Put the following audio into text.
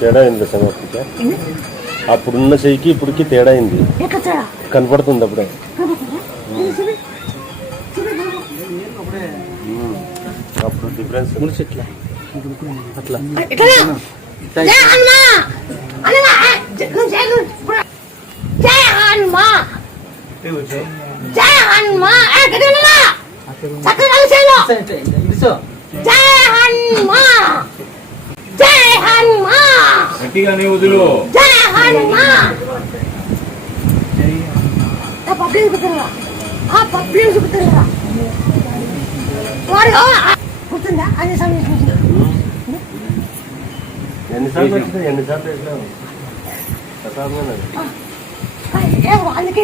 తేడా అయింది సమర్పిక. అప్పుడున్న చెయ్యికి ఇప్పటికి తేడా అయింది, కనపడుతుంది అప్పుడే. అప్పుడు డిఫరెన్స్ అట్లా. గట్టిగానే వదులు. ఎన్నిసార్లు వచ్చినా ఎన్నిసార్లు వేసినావు అందుకే